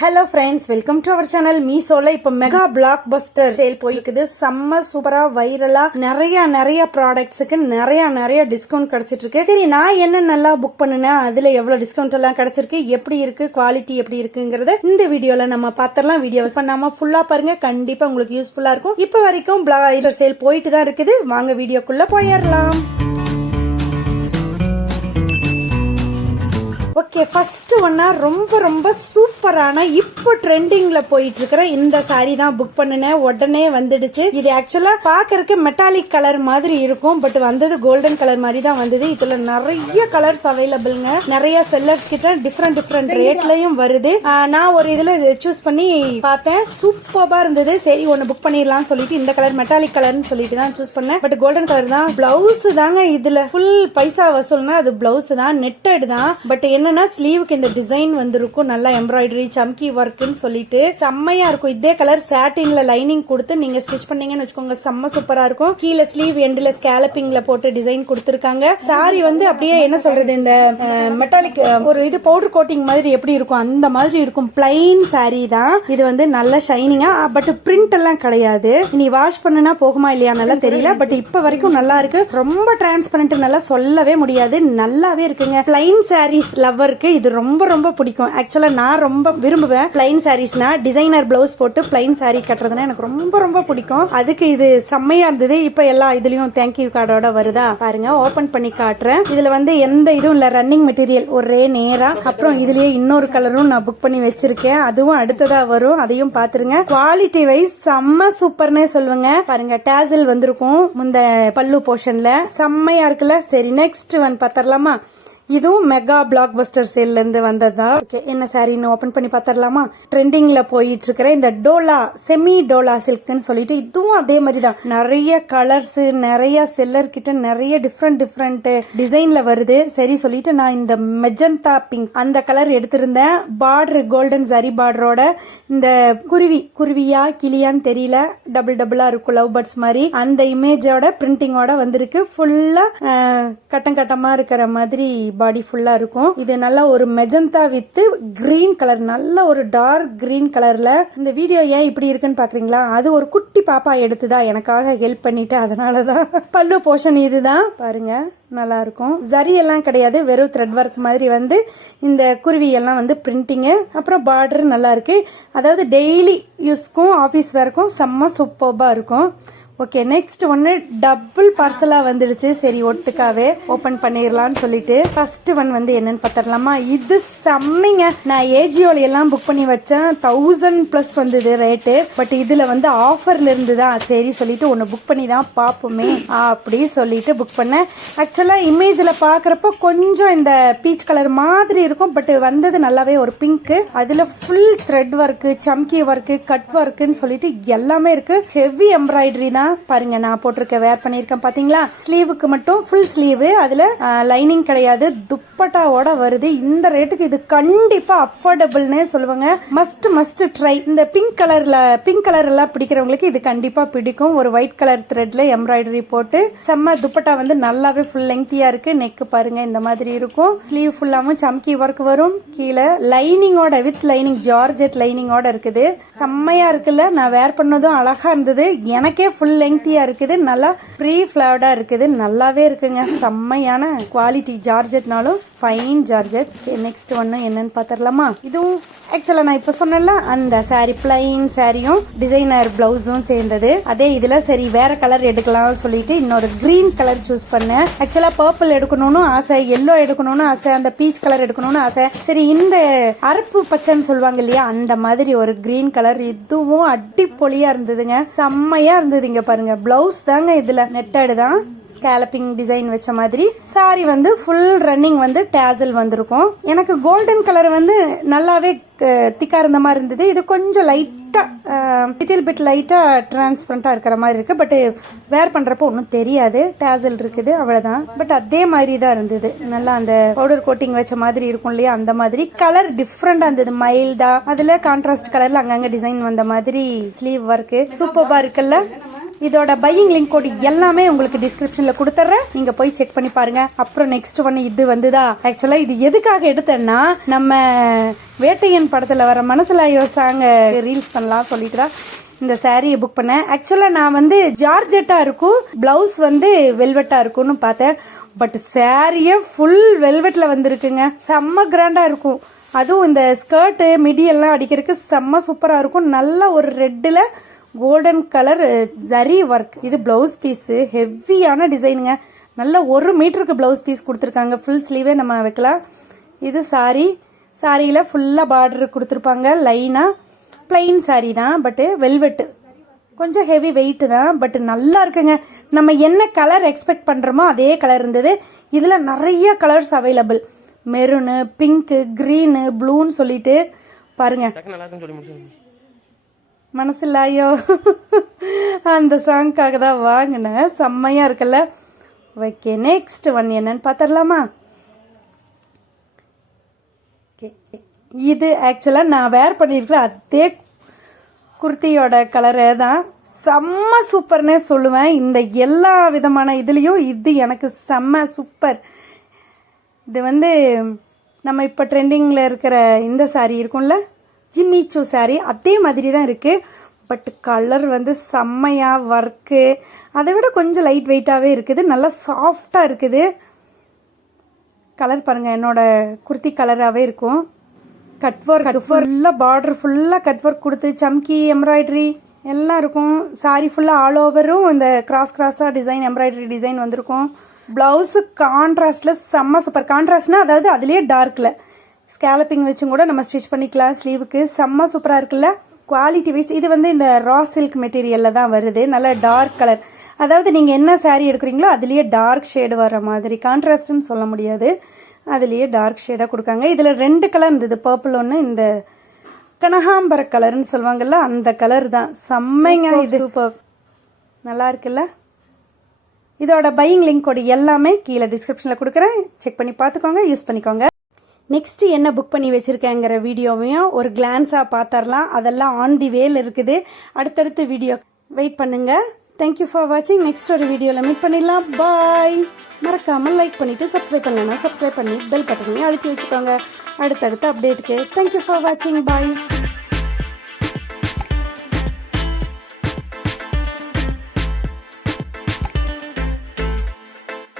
Hello friends, welcome to our channel. மீஷோல இப்ப mega black Bastar sale போயிருக்குது. செம்ம சூப்பரா வைரலா நிறைய ப்ராடக்ட்ஸுக்கு நிறைய டிஸ்கவுண்ட் கிடைச்சிட்டு இருக்கு. சரி, நான் என்ன நல்லா புக் பண்ணுனேன், அதுல எவ்வளவு டிஸ்கவுண்ட் எல்லாம் கிடைச்சிருக்கு, எப்படி இருக்கு, குவாலிட்டி எப்படி இருக்குங்கறத இந்த வீடியோல நம்ம பாத்திரலாம். வீடியோ பண்ணாம ஃபுல்லா பாருங்க, கண்டிப்பா உங்களுக்கு யூஸ்ஃபுல்லா இருக்கும். இப்ப வரைக்கும் பிளாக் சேல் போயிட்டு தான் இருக்குது. வாங்க வீடியோக்குள்ள போயிடலாம். ஓகே, ஃபர்ஸ்ட் ஒன்னா ரொம்ப சூப்பரான இப்போ ட்ரெண்டிங்ல போயிட்டு இருக்கிற இந்த சாரி தான் புக் பண்ணினேன். உடனே வந்துடுச்சு. இது ஆக்சுவலா பாக்குறதுக்கு மெட்டாலிக் கலர் மாதிரி இருக்கும், பட் வந்தது கோல்டன் கலர் மாதிரி தான் வந்தது. இதுல நிறைய கலர்ஸ் அவைலபிள்ங்க. நிறைய செல்லர்ஸ் கிட்ட டிஃப்ரெண்ட் ரேட்லயும் வருது. நான் ஒரு இதுல சூஸ் பண்ணி பார்த்தேன், சூப்பரா இருந்தது. சரி, ஒன்னு புக் பண்ணிடலாம் சொல்லிட்டு இந்த கலர் மெட்டாலிக் கலர்னு சொல்லிட்டு தான் சூஸ் பண்ணேன். பட் கோல்டன் கலர் தான். பிளவுஸ் தாங்க இதுல ஃபுல் பைசா வசூல்னா அது பிளவுஸ் தான், நெட்டட் தான். பட் என்னன்னா ஸ்லீவுக்கு இந்த டிசைன் வந்திருக்கும், நல்லா எம்ப்ராய்டரி சம்கி ஒர்க்னு சொல்லிட்டு செம்மையா இருக்கும். இதே கலர் சாட்டின்ல லைனிங் கொடுத்து நீங்க ஸ்டிச் பண்ணீங்கன்னு வச்சுக்கோங்க, செம்ம சூப்பரா இருக்கும். கீழே ஸ்லீவ் எண்ட்ல ஸ்கேலப்பிங்ல போட்டு டிசைன் கொடுத்திருக்காங்க. சாரி வந்து அப்படியே என்ன சொல்றது, இந்த மெட்டாலிக் ஒரு இது பவுடர் கோட்டிங் மாதிரி எப்படி இருக்கும் அந்த மாதிரி இருக்கும். பிளைன் சாரி தான் இது. வந்து நல்ல ஷைனிங்கா, பட் பிரிண்ட் எல்லாம் கிடையாது. நீ வாஷ் பண்ணுனா போகுமா இல்லையான்னு தெரியல, பட் இப்ப வரைக்கும் நல்லா இருக்கு. ரொம்ப டிரான்ஸ்பரண்ட், நல்லா சொல்லவே முடியாது, நல்லாவே இருக்குங்க. பிளைன் சாரீஸ் லவ்வருக்கு இது ரொம்ப பிடிக்கும். ஆக்சுவலா நான் ரொம்ப விரும்புவேன் பிளைன் சாரீஸ்னா. டிசைனர் பிளவுஸ் போட்டு பிளைன் சாரி கட்டுறதுனா எனக்கு ரொம்ப பிடிக்கும். அதுக்கு இது செம்மையா இருந்தது. இப்ப எல்லா இதுலயும் தேங்க்யூ கார்டோட வருதா பாருங்க. ஓபன் பண்ணி காட்டுறேன். இதுல வந்து எந்த இதுவும் இல்ல, ரன்னிங் மெட்டீரியல் ஒரே நேரா. அப்புறம் இதுலயே இன்னொரு கலரும் நான் புக் பண்ணி வச்சிருக்கேன், அதுவும் அடுத்ததா வரும், அதையும் பாத்துருங்க. குவாலிட்டி வைஸ் செம்ம சூப்பர்னே சொல்லுங்க. பாருங்க, டேசல் வந்திருக்கும் முந்த பல்லு போர்ஷன்ல, செம்மையா இருக்குல்ல. சரி, நெக்ஸ்ட் ஒன் பாத்திரலாமா. இதுவும் மெகா பிளாக் பஸ்டர் சேல்ல இருந்து வந்ததா. என்ன சாரின்னு ஓபன் பண்ணி பாத்திரலாமா. ட்ரெண்டிங்ல போயிட்டு இருக்கிற இந்த டோலா, செமி டோலா சில்க்னு சொல்லிட்டு இதுவும் அதே மாதிரி தான். நிறைய கலர்ஸ், நிறைய செல்லர் கிட்ட நிறைய டிஃப்ரெண்ட் டிசைன்ல வருது. சரி சொல்லிட்டு நான் இந்த மெஜந்தா பிங்க் அந்த கலர் எடுத்திருந்தேன். பார்டர் கோல்டன் ஜரி பார்டரோட இந்த குருவியா கிளியான்னு தெரியல, டபுளா இருக்கும் லவ் பேர்ட்ஸ் மாதிரி. அந்த இமேஜோட பிரிண்டிங்கோட வந்திருக்கு. ஃபுல்லா கட்டமா இருக்கிற மாதிரி பாடி ஃபுல்லா இருக்கும். இது நல்ல ஒரு மெஜந்தா வித் கிரீன் கலர், நல்ல ஒரு டார்க் கிரீன் கலர்ல. இந்த வீடியோ ஏன் இப்படி இருக்குன்னு பாக்குறீங்களா, அது ஒரு குட்டி பாப்பா எடுத்துதா எனக்காக ஹெல்ப் பண்ணிட்டு, அதனாலதான். பல்லு போர்ஷன் இதுதான் பாருங்க, நல்லா இருக்கும். ஜரி எல்லாம் கிடையாது, வெறும் த்ரெட் ஒர்க் மாதிரி வந்து இந்த குருவி எல்லாம் வந்து பிரிண்டிங். அப்புறம் பார்டர் நல்லா இருக்கு. அதாவது டெய்லி யூஸ்க்கும் ஆபீஸ் வேர்க்கும் செம்ம சூப்பர்பா இருக்கும். ஓகே, நெக்ஸ்ட் ஒன்னு டபுள் பார்சலா வந்துடுச்சு. சரி, ஒட்டுக்காவே ஓபன் பண்ணிடலாம்னு சொல்லிட்டு ஃபர்ஸ்ட் ஒன் வந்து என்னன்னு பாத்திரலாமா. இது செம்மைங்க. நான் ஏஜியோல எல்லாம் புக் பண்ணி வச்சேன், 1000+ வந்தது ரேட்டு. பட் இதுல வந்து ஆஃபர்ல இருந்துதான். சரி சொல்லிட்டு ஒன்னு புக் பண்ணி தான் பாப்போமே அப்படி சொல்லிட்டு புக் பண்ணேன். ஆக்சுவலா இமேஜ்ல பாக்குறப்ப கொஞ்சம் இந்த பீச் கலர் மாதிரி இருக்கும், பட் வந்தது நல்லாவே ஒரு பிங்க். அதுல ஃபுல் த்ரெட் ஒர்க், சம்கி ஒர்க், கட் ஒர்க்னு சொல்லிட்டு எல்லாமே இருக்கு. ஹெவி எம்ப்ராய்டரி தான். பாருங்க, நான் போட்டிருக்க வேர் பண்ணிருக்கேன் பாத்தீங்களா. ஸ்லீவுக்கு மட்டும் ஃபுல் ஸ்லீவ், அதுல லைனிங் கிடையாது, துப்பட்டாவோட வருது. இந்த ரேட்டுக்கு இது கண்டிப்பா அஃபோர்டபிள்னே சொல்லுவாங்க. Must try. இந்த பிங்க் கலர் எல்லாம் பிடிக்கிறவங்களுக்கு இது கண்டிப்பா பிடிக்கும். ஒரு ஒயிட் கலர் த்ரெட்ல எம்ப்ராய்டரி போட்டு செம்ம. துப்பட்டா வந்து நல்லாவே ஃபுல் லெங்தியா இருக்கு. நெக் பாருங்க இந்த மாதிரி இருக்கும். ஸ்லீவ் ஃபுல்லாவும் சம்கி ஒர்க் வரும். கீழே லைனிங்கோட வித் லைனிங் ஜார்ஜெட் லைனிங்கோட இருக்குது. செம்மையா இருக்குல்ல. நான் வேர் பண்ணதும் அழகா இருந்தது. எனக்கே ஃபுல் லெங்தியா இருக்குது, நல்லா ஃப்ரீ ஃபிளவர்டா இருக்குது, நல்லாவே இருக்குங்க. செம்மையான குவாலிட்டி. ஜார்ஜெட்னாலும் ஃபைன் ஜார்ஜெட். நெக்ஸ்ட் ஒன்னு என்னன்னு பாத்திரலாமா. இதுவும் ஆக்சுவலா நான் இப்ப சொன்னல அந்த சாரி, பிளைன் சாரியும் டிசைனர் பிளவுஸும் சேர்ந்தது. அதே இதுல சரி வேற கலர் எடுக்கலாம் சொல்லிட்டு இன்னொரு கிரீன் கலர் சூஸ் பண்ணேன். ஆக்சுவலா பர்பிள் எடுக்கணும்னு ஆசை, எல்லோ எடுக்கணும்னு ஆசை, அந்த பீச் கலர் எடுக்கணும்னு ஆசை. சரி, இந்த அரப்பு பச்சைன்னு சொல்லுவாங்க இல்லையா, அந்த மாதிரி ஒரு கிரீன் கலர். இதுவும் அடிப்பொலியா இருந்ததுங்க, செம்மையா இருந்ததுங்க. பாருங்க, பிளவுஸ் தாங்க இதுல நெட்டட் தான், ஸ்கேலப்பிங் டிசைன் வச்ச மாதிரி. சாரி வந்து ஃபுல் ரன்னிங் வந்து டேசல் வந்திருக்கும். எனக்கு கோல்டன் கலர் வந்து நல்லாவே திக்கா இருந்த மாதிரி இருந்தது. இது கொஞ்சம் லைட்டா லிட்டில் பிட் லைட்டா டிரான்ஸ்பரண்டா இருக்கிற மாதிரி இருக்கு. பட் வேர் பண்றப்போ ஒன்னும் தெரியாது, டேசல் இருக்குது அவ்வளவுதான். பட் அதே மாதிரி தான் இருந்தது, நல்லா அந்த பவுடர் கோட்டிங் வச்ச மாதிரி இருக்கும் இல்லையா, அந்த மாதிரி. கலர் டிஃப்ரெண்டா இருந்தது, மைல்டா. அதுல கான்ட்ராஸ்ட் கலர்ல அங்கங்க டிசைன் வந்த மாதிரி ஸ்லீவ் ஒர்க் சூப்பர்பா இருக்குல்ல. இதோட பையிங் லிங்க் கோட் எல்லாமே உங்களுக்கு டிஸ்கிரிப்ஷன்ல கொடுத்துறேன், நீங்க போய் செக் பண்ணி பாருங்க. அப்புறம் நெக்ஸ்ட் ஒன் இது வந்துதா. ஆக்சுவலா இது எதுக்காக எடுத்தேன்னா, நம்ம வேட்டையன் படத்துல வர மனசுலாயோ சாங் ரீல்ஸ் பண்ணலாம் சொல்லிட்டு தான் இந்த சாரியை புக் பண்ணேன். ஆக்சுவலா நான் வந்து ஜார்ஜெட்டா இருக்கும், பிளவுஸ் வந்து வெல்வெட்டா இருக்கும்னு பார்த்தேன். பட் சாரியே ஃபுல் வெல்வெட்ல வந்திருக்குங்க. செம்ம கிராண்டா இருக்கும். அதுவும் இந்த ஸ்கர்ட்டு மிடி எல்லாம் அடிக்கிறதுக்கு செம்ம சூப்பரா இருக்கும். நல்ல ஒரு ரெட்டில் கோல்டன் கலர் ஜரி ஒர்க். இது பிளவுஸ் பீஸ், ஹெவியான டிசைனுங்க. நல்ல 1 மீட்டருக்கு பிளவுஸ் பீஸ் கொடுத்துருக்காங்க. ஃபுல் ஸ்லீவே நம்ம வைக்கலாம். இது சாரியில ஃபுல்லா பார்டர் கொடுத்துருப்பாங்க. லைனா பிளைன் சாரி தான், பட் வெல்வெட் கொஞ்சம் ஹெவி வெயிட் தான், பட் நல்லா இருக்குங்க. நம்ம என்ன கலர் எக்ஸ்பெக்ட் பண்றோமோ அதே கலர் இருந்தது. இதுல நிறைய colours available. Maroon, pink, green, ப்ளூன்னு சொல்லிட்டு பாருங்க. மனசில்லாயோ அந்த சாங்காக தான் வாங்கினேன். செம்மையா இருக்குல்ல. ஓகே, நெக்ஸ்ட் ஒன் என்னன்னு பார்த்துடலாமா? இது ஆக்சுவலா நான் வேர் பண்ணியிருக்கிற அதே குர்த்தியோட கலரே தான். செம்ம சூப்பர்னே சொல்லுவேன். இந்த எல்லா விதமான இதுலேயும் இது எனக்கு செம்ம சூப்பர். இது வந்து நம்ம இப்போ ட்ரெண்டிங்கில் இருக்கிற இந்த சாரீ இருக்கும்ல, ஜிம்மிச்சூ சாரீ, அதே மாதிரி தான் இருக்குது. பட் கலர் வந்து செம்மையாக ஒர்க்கு அதை விட கொஞ்சம் லைட் வெயிட்டாகவே இருக்குது. நல்லா சாஃப்டாக இருக்குது. கலர் பாருங்கள், என்னோட குர்த்தி கலராகவே இருக்கும். கட் ஒர்க் ஃபுல்லாக, பார்டர் ஃபுல்லாக கட் ஒர்க் கொடுத்து சம்கி எம்ப்ராய்டரி எல்லாம் இருக்கும். சாரி ஃபுல்லாக ஆல் ஓவரும் இந்த கிராஸாக டிசைன், எம்ப்ராய்டரி டிசைன் வந்திருக்கும். ப்ளவுஸு கான்ட்ராஸ்ட்ல செம்ம சூப்பர். கான்ட்ராஸ்ட்னா அதாவது அதுலேயே டார்க்கில் ஸ்கேலப்பிங் வச்சும் கூட நம்ம ஸ்டிச் பண்ணிக்கலாம். ஸ்லீவுக்கு செம்ம சூப்பராக இருக்குல்ல. குவாலிட்டி வைஸ் இது வந்து இந்த ரா சில்க் மெட்டீரியலில் தான் வருது. நல்ல டார்க் கலர். அதாவது நீங்கள் என்ன சாரீ எடுக்கிறீங்களோ அதுலேயே டார்க் ஷேடு வர மாதிரி, கான்ட்ராஸ்ட்னு சொல்ல முடியாது, அதுலேயே டார்க் ஷேடாக கொடுக்காங்க. இதில் 2 கலர் இருந்தது, பர்பிள் ஒன்று, இந்த கனகாம்பர கலர்னு சொல்லுவாங்கல்ல அந்த கலர் தான். செம்மைங்க. இது சூப்பர், நல்லா இருக்குல்ல. இதோட பையிங் லிங்க் கோடு எல்லாமே கீழே டிஸ்கிரிப்ஷனில் கொடுக்குறேன், செக் பண்ணி பார்த்துக்கோங்க, யூஸ் பண்ணிக்கோங்க. நெக்ஸ்ட் என்ன புக் பண்ணி வச்சிருக்கேங்கிற வீடியோவையும் ஒரு கிளான்ஸாக பார்த்துடலாம். அதெல்லாம் ஆன் தி வேல இருக்குது. அடுத்தடுத்து வீடியோ வெயிட் பண்ணுங்க. தேங்க்யூ ஃபார் வாட்சிங். நெக்ஸ்ட் ஒரு வீடியோவில் மீட் பண்ணிடலாம். பாய். மறக்காமல் லைக் பண்ணிவிட்டு சப்ஸ்கிரைப் பண்ணலன்னா சப்ஸ்கிரைப் பண்ணி பெல் பட்டனையும் அழுத்தி வச்சுக்கோங்க அடுத்தடுத்த அப்டேட்டுக்கு. தேங்க்யூ ஃபார் வாட்சிங். பாய்.